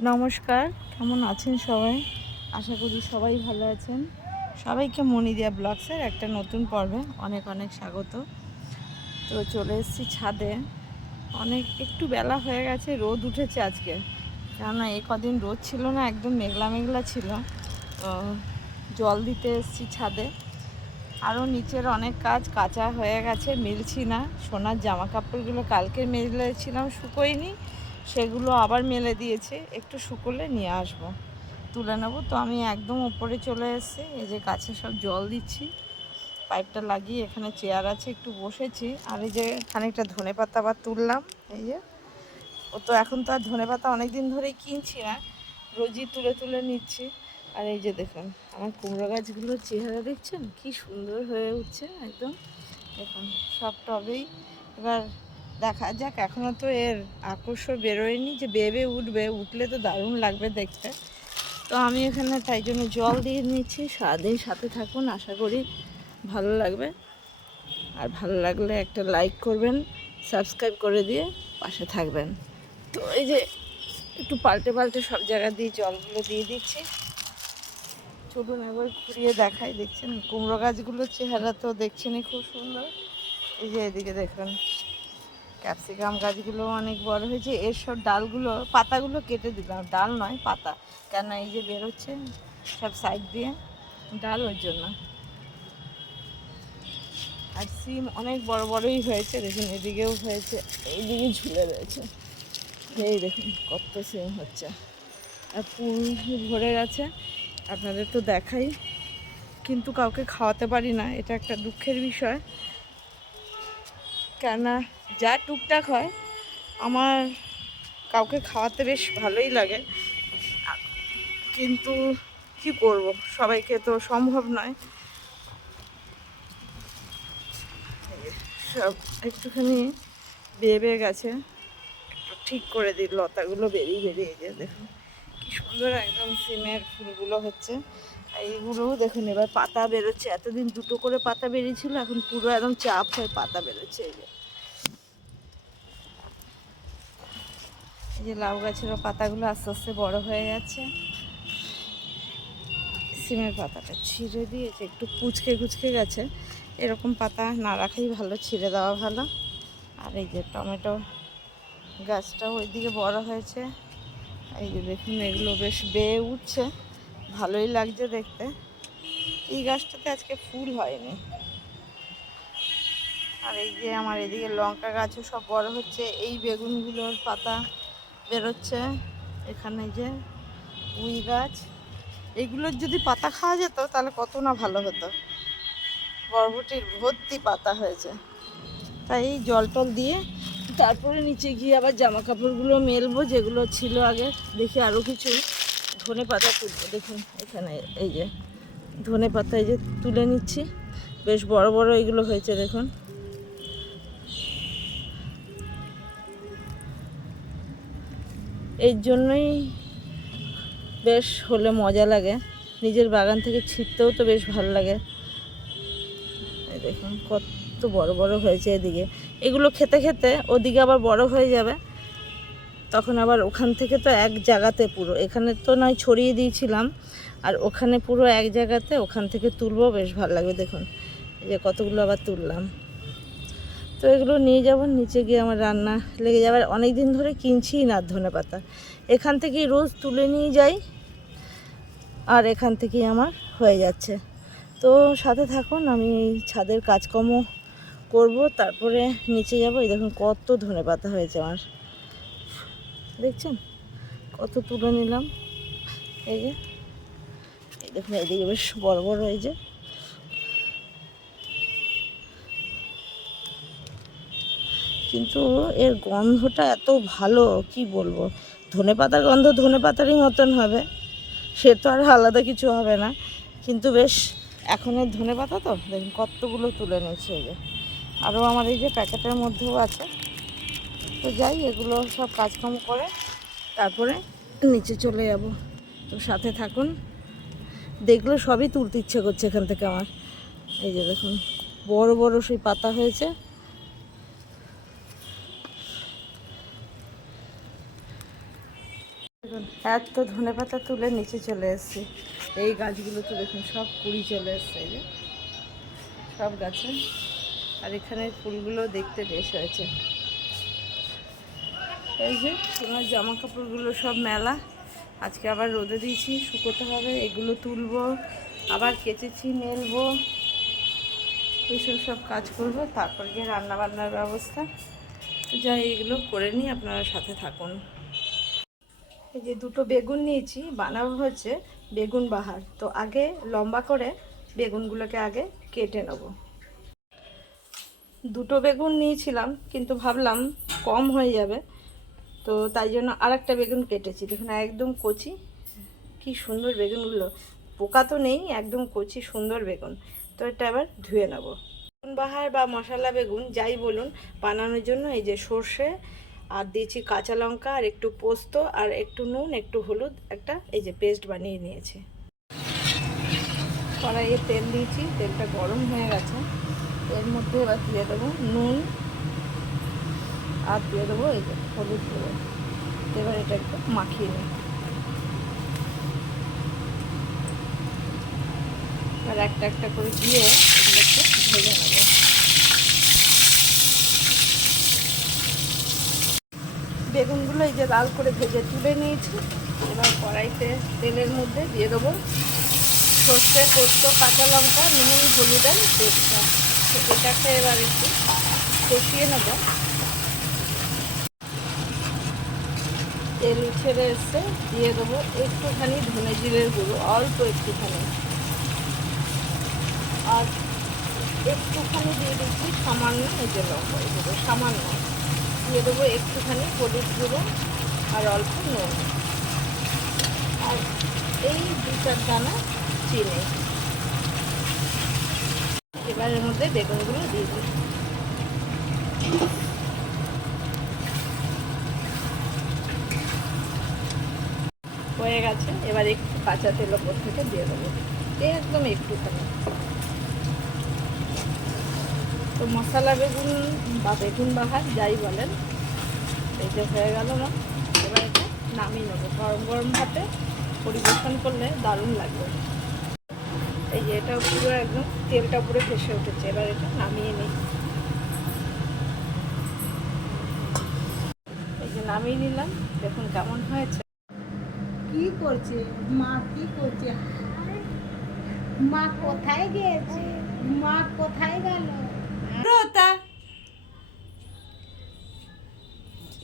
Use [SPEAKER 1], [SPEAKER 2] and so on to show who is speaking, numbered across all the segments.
[SPEAKER 1] নমস্কার, কেমন আছেন সবাই? আশা করি সবাই ভালো আছেন। সবাইকে মনিদিয়া ব্লগসের একটা নতুন পর্বে অনেক অনেক স্বাগত। তো চলে এসেছি ছাদে। অনেক, একটু বেলা হয়ে গেছে, রোদ উঠেছে আজকে। কেননা এ কদিন রোদ ছিল না, একদম মেঘলা মেঘলা ছিল। তো জল দিতে এসেছি ছাদে। আরও নিচের অনেক কাজ কাঁচা হয়ে গেছে, মিলছি না। সোনার জামা কাপড়গুলো কালকে মেলেছিলাম, শুকোয়নি। সেগুলো আবার মেলে দিয়েছে, একটু শুকোলে নিয়ে আসব। তুলে নেব, তো আমি একদম উপরে চলে এসেছি, এই যে গাছে সব জল দিচ্ছি। পাইপটা লাগিয়ে এখানে চেয়ার আছে, একটু বসেছি। আর এই যে খানিকটা ধনে পাতা আবার তুললাম, এই যে। ও তো এখন তো আর ধনে পাতা অনেক দিন ধরেই কিনছি না, রোজই তুলে তুলে নিচ্ছি। আর এই যে দেখুন, আমার কুমড়ো গাছগুলোর চেহারা দেখছেন? কি সুন্দর হয়ে উঠছে একদম? দেখুন, সব টবেই এবার দেখা যাক এখনও তো এর আকর্ষণ বেরোয়নি যে বেবে উঠবে, উঠলে তো দারুণ লাগবে দেখতে। তো আমি এখানে তাই জন্য জল দিয়ে নিচ্ছি, সারাদিন সাথে থাকুন, আশা করি ভালো লাগবে। আর ভালো লাগলে একটা লাইক করবেন সাবস্ক্রাইব করে দিয়ে পাশে থাকবেন। তো এই যে একটু পাল্টে পাল্টে সব জায়গা দিয়ে জলগুলো দিয়ে দিচ্ছি। চলুন একবার ঘুরিয়ে দেখাই, দেখছেন কুমড়ো গাছগুলোর চেহারা তো দেখছেনই খুব সুন্দর। এই যে এদিকে দেখুন। ক্যাপসিকাম গাছগুলো অনেক বড় হয়েছে। এর সব ডালগুলো, পাতাগুলো কেটে দিলাম। ডাল নয়, পাতা। কেন এই যে বেরোচ্ছে সব সাইড দিয়ে ডাল ওর জন্য। আর সিম অনেক বড় বড়ই হয়েছে। দেখুন, এদিকেও হয়েছে এইদিকে ঝুলে রয়েছে। এই দেখুন, কত সিম হচ্ছে। আর ফুল ভরে গেছে। আপনাদের তো দেখাই। কিন্তু কাউকে খাওয়াতে পারি না। এটা একটা দুঃখের বিষয়। কেননা যা টুকটাক হয়, আমার কাউকে খাওয়াতে বেশ ভালোই লাগে। কিন্তু কি করব? সবাইকে তো সম্ভব নয়। সব একটুখানি বেয়ে বেয়ে গেছে। একটু ঠিক করে দিই, লতাগুলো বেরিয়ে বেরিয়ে যে দেখুন। কি সুন্দর একদম সিমের ফুলগুলো হচ্ছে। এইগুলোও দেখুন, এবার পাতা বেরোচ্ছে। এতদিন দুটো করে পাতা বেরিয়েছিল, এখন পুরো একদম চাপ হয়ে পাতা বেরোচ্ছে। এই যে লাউ গাছেরও পাতাগুলো আস্তে আস্তে বড় হয়ে যাচ্ছে সিমের পাতাটা ছিঁড়ে দিয়েছে, একটু কুচকে কুচকে গেছে। এরকম পাতা না রাখাই ভালো, ছিঁড়ে দেওয়া ভালো। আর এই যে টমেটো গাছটাও ওইদিকে বড় হয়েছে। এই যে দেখুন, এগুলো বেশ বেয়ে উঠছে। ভালোই লাগছে দেখতে। এই গাছটাতে আজকে ফুল হয়নি। আর এই যে আমার এদিকে লঙ্কা গাছও সব বড় হচ্ছে। এই বেগুনগুলোর পাতা বেরোচ্ছে। এখানে যে উই গাছ। এগুলোর যদি পাতা খাওয়া যেত, তাহলে কত না ভালো হতো। বরবটির ভর্তি পাতা হয়েছে। তাই জল টল দিয়ে তারপরে নিচে গিয়ে আবার জামা কাপড়গুলো মেলবো, যেগুলো ছিল আগে। দেখি আরও কিছু ধনে পাতা তুলবো। দেখুন, এখানে এই যে ধনে পাতা এই যে তুলে নিচ্ছি। বেশ বড় বড় এগুলো হয়েছে, দেখুন। এই জন্যই বেশ হলে মজা লাগে। নিজের বাগান থেকে ছিটতেও তো বেশ ভালো লাগে। দেখুন, কত বড় বড় হয়েছে এদিকে। এগুলো খেতে খেতে ওদিকে আবার বড় হয়ে যাবে। তখন আবার ওখান থেকে তো এক জায়গাতে পুরো। এখানে তো নয়, ছড়িয়ে দিয়েছিলাম। আর ওখানে পুরো এক জায়গাতে ওখান থেকে তুলবো, বেশ ভালো লাগবে। দেখুন যে কতগুলো আবার তুললাম। তো এগুলো নিয়ে যাব, নিচে গিয়ে আমার রান্না লেগে যাবে। অনেক দিন ধরে কিনছি না ধনে পাতা। এখান থেকেই রোজ তুলে নিয়ে যাই, আর এখান থেকেই আমার হয়ে যাচ্ছে। তো সাথে থাকুন, আমি এই ছাদের কাজকর্ম করব, তারপরে নিচে যাব। এই দেখুন, কত ধনে পাতা হয়েছে আমার। দেখছেন? কত তুলে নিলাম। এই যে, এই দেখুন, এদিকে বেশ বড় বড় এই কিন্তু এর গন্ধটা এত ভালো, কি বলব? ধনে পাতার গন্ধ ধনে পাতারই মতন হবে, সে তো আর আলাদা কিছু হবে না। কিন্তু বেশ এখনের ধনে পাতা তো, দেখুন কতগুলো তুলে নিয়েছে এই যে। আরও আমার এই যে প্যাকেটের মধ্যেও আছে। তো যাই, এগুলো সব কাজকর্ম করে তারপরে নিচে চলে যাব। তো সাথে থাকুন। দেখলে সবই তুলতে ইচ্ছে করছে এখান থেকে আমার। এই যে দেখুন, বড় বড় সেই পাতা হয়েছে দেখুন এত ধনে পাতা তুলে নিচে চলে এসেছি। এই গাছগুলো তো দেখুন, সব কুড়ি চলে এসছে, এই যে। সব গাছে। আর এখানে ফুলগুলো দেখতে বেশ হয়েছে। এই যে, তোমার জামা কাপড়গুলো সব মেলা। আজকে আবার রোদে দিয়েছি, শুকোতে হবে, এগুলো তুলবো, আবার কেচেছি, মেলবো। এইসব সব কাজ করব, তারপর গিয়ে রান্না বান্নার ব্যবস্থা। যাই, এগুলো করে নিই, আপনারা সাথে থাকুন। এই যে দুটো বেগুন নিয়েছি বানাবো হচ্ছে বেগুন বাহার। তো আগে লম্বা করে বেগুনগুলোকে আগে কেটে নেব। দুটো বেগুন নিয়েছিলাম, কিন্তু ভাবলাম কম হয়ে যাবে। তো তাই জন্য আরেকটা বেগুন কেটেছি। দেখুন, একদম কচি, কি সুন্দর বেগুনগুলো। পোকা তো নেই, একদম কচি, সুন্দর বেগুন। তো এটা এবার ধুয়ে নেব। বেগুন বাহার বা মশলা বেগুন, যাই বলুন, বানানোর জন্য এই যে সর্ষে আর দিয়েছি কাঁচা লঙ্কা, আর একটু পোস্ত, আর একটু নুন, একটু হলুদ, একটা এই যে পেস্ট বানিয়ে নিয়েছি। কড়াইয়ে তেল দিয়েছি, তেলটা গরম হয়ে গেছে। এর মধ্যে এবার দিয়ে দেবো নুন, আর দিয়ে দেবো এই যে হলুদ গুঁড়ো। এবার এটা একটু মাখিয়ে নিই। এবার একটা একটা করে দিয়ে এগুলো একটু ভেজে নেব বেগুনগুলো এই যে লাল করে ভেজে তুলে নিয়েছি। এবার কড়াইতে তেলের মধ্যে দিয়ে দেবো সর্ষে, পোস্ত, কাঁচা লঙ্কা, নুন হলুদের পেস্টটা এটাকে এবার একটু কষিয়ে নেব। তেল ছেড়ে এসছে দিয়ে দেবো একটুখানি ধনে জিরের গুঁড়ো, অল্প একটুখানি। আর একটুখানি দিয়ে দিচ্ছি সামান্য এই যে লঙ্কা সামান্য। দিয়ে দেবো একটুখানি হলুদ গুঁড়ো আর অল্প নুন। আর এই দু চার দানা চিনি। এবার এর মধ্যে বেগুনগুলো দিয়ে দিই। হয়ে গেছে। এবার একটু কাঁচা তেল ওপর থেকে দিয়ে দেবো। একদম একটুখানি। তো মশলা বেগুন বা বেগুন বাহার, যাই বলেন যে হয়ে গেল না, এবার এটা নামিয়ে নেব। গরম গরম ভাতে পরিবেশন করলে দারুণ লাগবে। এই যে এটা পুরো একদম তেলটা পুরো ফেসে উঠেছে, এবার এটা নামিয়ে নিই। এই যে নামিয়ে নিলাম, দেখুন কেমন হয়েছে।
[SPEAKER 2] কি করছে? মা কি করছে? মা কোথায় গিয়েছে? মা কোথায় গেল?
[SPEAKER 1] রোতা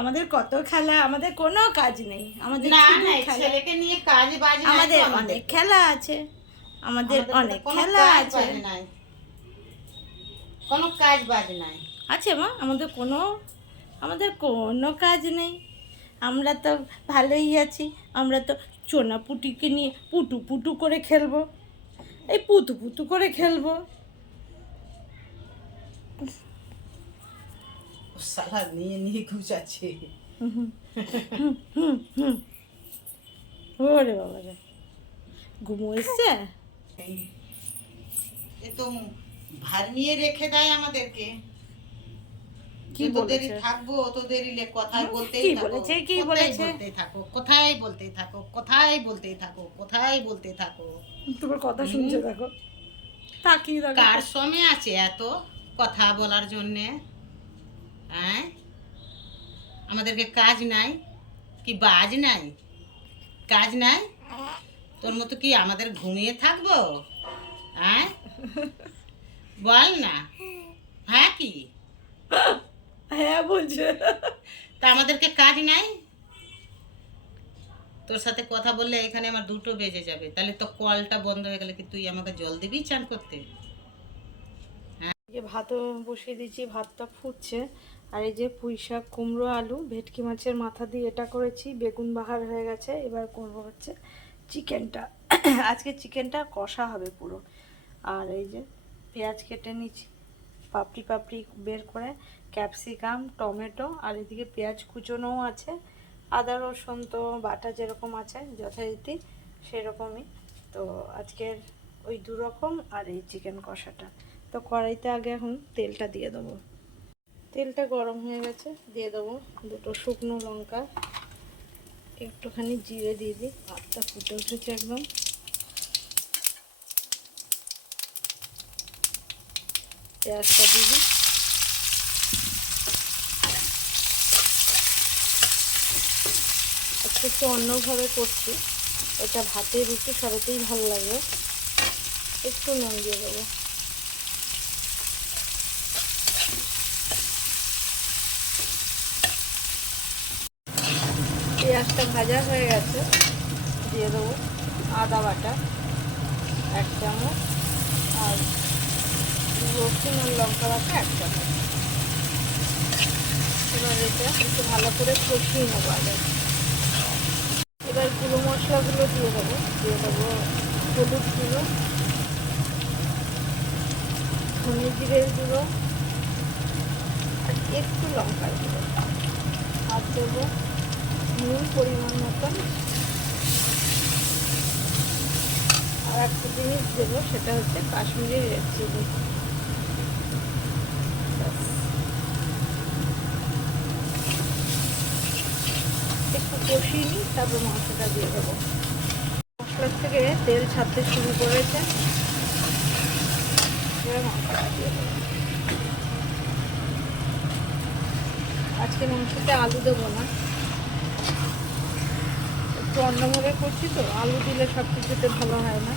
[SPEAKER 1] আমাদের কত খেলা আমাদের কোনো কাজ নেই। আমাদের
[SPEAKER 2] না না ছেলেকে নিয়ে কাজ বাজ
[SPEAKER 1] আমাদের অনেক খেলা আছে। আমাদের অনেক খেলা আছে।
[SPEAKER 2] কোনো কাজ বাজ নাই।
[SPEAKER 1] আছে মা আমাদের কোনো আমাদের কোনো কাজ নেই। আমরা তো ভালোই আছি। আমরা তো চোনা পুটিকে নিয়ে পুটু পুটু করে খেলব। এই পুতু পুতু করে খেলব।
[SPEAKER 2] সালা নিয়ে নিয়ে ঘুষাচ্ছে
[SPEAKER 1] ওরে বাবা রে। ঘুমো এসছে?
[SPEAKER 2] এ তো ভার নিয়ে রেখে দেয় আমাদেরকে।
[SPEAKER 1] কি
[SPEAKER 2] তোদেরই থাকব তোদেরই লে কথাই বলতেই থাকো
[SPEAKER 1] কি
[SPEAKER 2] কোথায়
[SPEAKER 1] বলেছে?
[SPEAKER 2] বলতেই থাকো কোথায় বলতেই থাকো কোথায় বলতেই থাকো কোথায় বলতে থাকো।
[SPEAKER 1] তোমার কথা শুনছে দেখো। তাকিয়ে দেখো।
[SPEAKER 2] কার সময় আছে এত? কথা বলার জন্যে হ্যাঁ আমাদেরকে কাজ নাই কি বাজ নাই? কাজ নাই? তোর মতো কি আমাদের ঘুমিয়ে থাকব? হ্যাঁ বল না। হ্যাঁ কি?
[SPEAKER 1] হ্যাঁ বলছে।
[SPEAKER 2] তা আমাদেরকে কাজ নাই? তোর সাথে কথা বললে এখানে আমার দুটো বেজে যাবে। তাহলে তো কলটা বন্ধ হয়ে গেলে কি তুই আমাকে জল দিবি চান করতে?
[SPEAKER 1] যে ভাতও বসিয়ে দিয়েছি, ভাতটা ফুটছে। আর এই যে পুঁই শাক, কুমড়ো, আলু, ভেটকি মাছের মাথা দিয়ে এটা করেছি, বেগুন বাহার হয়ে গেছে। এবার করব হচ্ছে চিকেনটা। আজকে চিকেনটা কষা হবে পুরো। আর এই যে পেঁয়াজ কেটে নিচ্ছি, পাপড়ি পাপড়ি বের করে, ক্যাপসিকাম, টমেটো, আর এদিকে পেঁয়াজ কুচোনোও আছে। আদা, রসুন তো বাটা যেরকম আছে, যথারীতি সেরকমই। তো আজকের ওই দু রকম আর এই চিকেন কষাটা। তো কড়াইতে আগে এখন তেলটা দিয়ে দেবো। তেলটা গরম হয়ে গেছে, দিয়ে দেবো দুটো শুকনো লঙ্কা, একটুখানি জিরে দিয়ে দিই, ভাতটা ফুটে উঠেছে একদম। পেঁয়াজটা দিয়ে দিই। আজকে একটু অন্যভাবে করছি। এটা ভাতে রুটি সবাইতেই ভালো লাগবে একটু নুন দিয়ে দেবো। পেঁয়াজটা ভাজা হয়ে গেছে, দিয়ে দেবো আদা বাটা, এক চামচ, আর রসুন আর লঙ্কা বাটা এক চামচ। এবার এটা একটু ভালো করে কষিয়ে নেব আগে। এবার গুঁড়ো মশলাগুলো দিয়ে দেবো দিয়ে দেবো হলুদ গুঁড়ো ধনে জিরের গুঁড়ো আর একটু লঙ্কার গুঁড়ো। আর দেবো নুন পরিমাণ মতন। আর একটা জিনিস দেবো, সেটা হচ্ছে কাশ্মীরি রেড চিলি। একটু কষিয়ে নিই, তারপর মাংসটা দিয়ে দেবো। মশলার থেকে তেল ছাড়তে শুরু করেছে এবার মাংসটা দিয়ে দেবো আজকে মাংসতে আলু দেবো না। একটু অন্যভাবে করছি তো, আলু দিলে সব কিছুতে ভালো হয় না।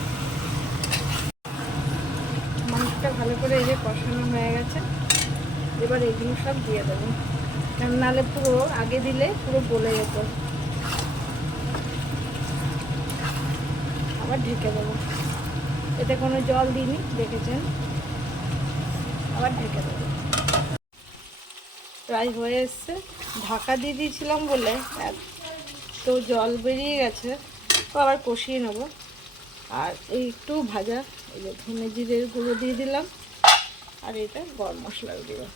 [SPEAKER 1] মাংসটা ভালো করে এই যে কষানো হয়ে গেছে। এবার এগুলো সব দিয়ে দেবো। নাহলে পুরো আগে দিলে পুরো গলে যেত। আবার ঢেকে দেবো। এতে কোনো জল দিইনি, দেখেছেন? আবার ঢেকে দেবো। প্রায় হয়ে এসছে। ঢাকা দিয়ে দিয়েছিলাম বলে তো জল বেরিয়ে গেছে, তো আবার কষিয়ে নেব। আর এই একটু ভাজা, এই যে ধনে জিরের গুঁড়ো দিয়ে দিলাম। আর এটা গরম মশলাও ব্যাস।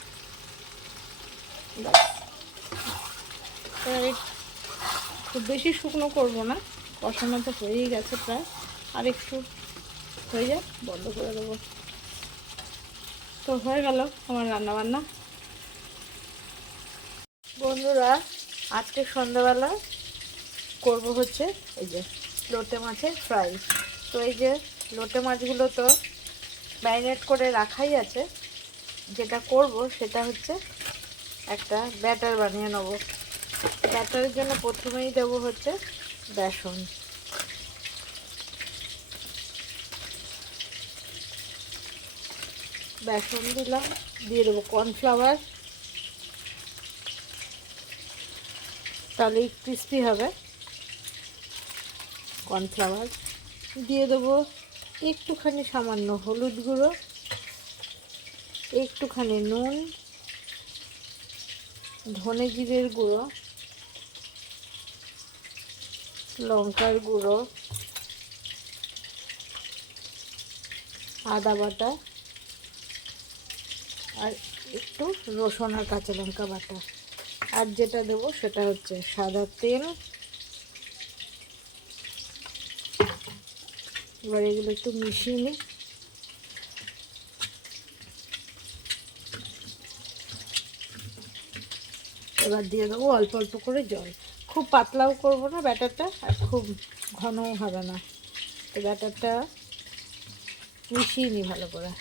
[SPEAKER 1] খুব বেশি শুকনো করব না, কষানো তো হয়েই গেছে প্রায়। আর একটু হয়ে যায় বন্ধ করে দেবো। তো হয়ে গেল আমার রান্না বান্না বন্ধুরা, আজকে সন্ধ্যাবেলা করব হচ্ছে এই যে লোটে মাছের ফ্রাই। তো এই যে লোটে মাছগুলো তো ম্যারিনেট করে রাখাই আছে, যেটা করব সেটা হচ্ছে একটা ব্যাটার বানিয়ে নেব। ব্যাটারের জন্য প্রথমেই দেবো হচ্ছে বেসন। বেসন দিলাম, দিয়ে দেবো কর্নফ্লাওয়ার তাহলে ক্রিস্পি হবে। কর্নফ্লাওয়ার দিয়ে দেবো একটুখানি সামান্য হলুদ গুঁড়ো, একটুখানি নুন, ধনে জিরের গুঁড়ো, লঙ্কার গুঁড়ো, আদা বাটা। আর একটু রসুন আর কাঁচা লঙ্কা বাটা। আর যেটা দেবো সেটা হচ্ছে সাদা তেল। এবার এগুলো একটু মিশিয়ে নিই। এবার দিয়ে দেবো অল্প অল্প করে জল। খুব পাতলাও করব না ব্যাটারটা, আর খুব ঘনও হবে না। তো ব্যাটারটা মিশিয়ে নিই ভালো করে।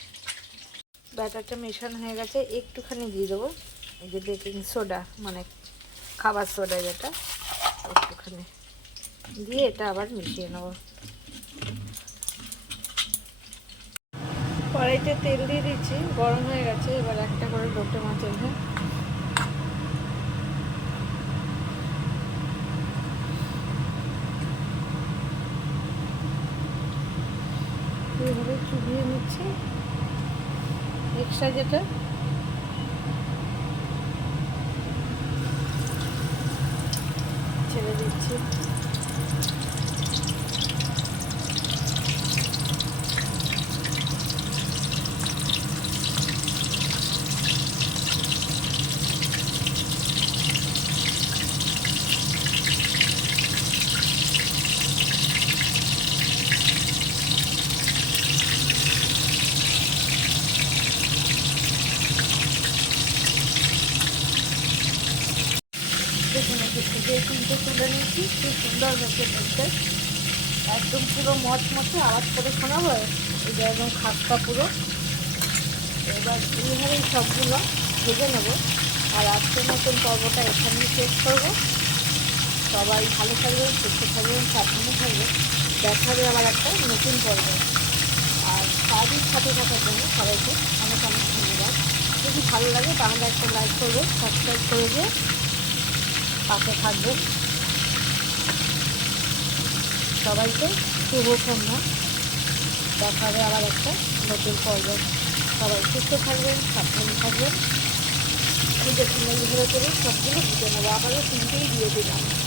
[SPEAKER 1] ব্যাটারটা মেশানো হয়ে গেছে, একটুখানি দিয়ে দেবো। এই যে বেকিং সোডা মানে খাবার সোডা যেটা, একটুখানি। দিয়ে এটা আবার মিশিয়ে নেব। কড়াইতে তেল দিয়ে দিচ্ছি, গরম হয়ে গেছে, এবার একটা করে লোটে মাছ এনে। এইভাবে চুবিয়ে নিচ্ছি। এক্সট্রা যেটা? ছেড়ে দিচ্ছি দেখুন একটু বেকিংটা তুলে নিচ্ছি দিচ্ছি খুব সুন্দর হয়েছে দেখতে একদম পুরো মচমচে আওয়াজ করে শোনাবো? এই যে একদম খাস্তা পুরো। এবার এইভাবেই সবগুলো ভেজে নেব। আর আজকের মতন পর্বটা এখানেই শেষ করব। সবাই ভালো থাকবেন, সুস্থ থাকবেন, সাবধানে থাকবেন। দেখা হবে আবার একটা নতুন পর্ব। আর সারাদিন সাথে থাকার জন্য সবাইকে অনেক অনেক ধন্যবাদ। যদি ভালো লাগে তাহলে একটা লাইক করবেন সাবস্ক্রাইব করে দিয়ে পাশে থাকবেন। সবাইকে শুভ সন্ধ্যা দেখা হবে আবার একটা নতুন পর্ব। সবাই সুস্থ থাকবেন, সাবধানে থাকবেন। যে এইভাবে করে সবগুলো বুঝে নেব। আবারও তিনটেই দিয়ে দিলাম।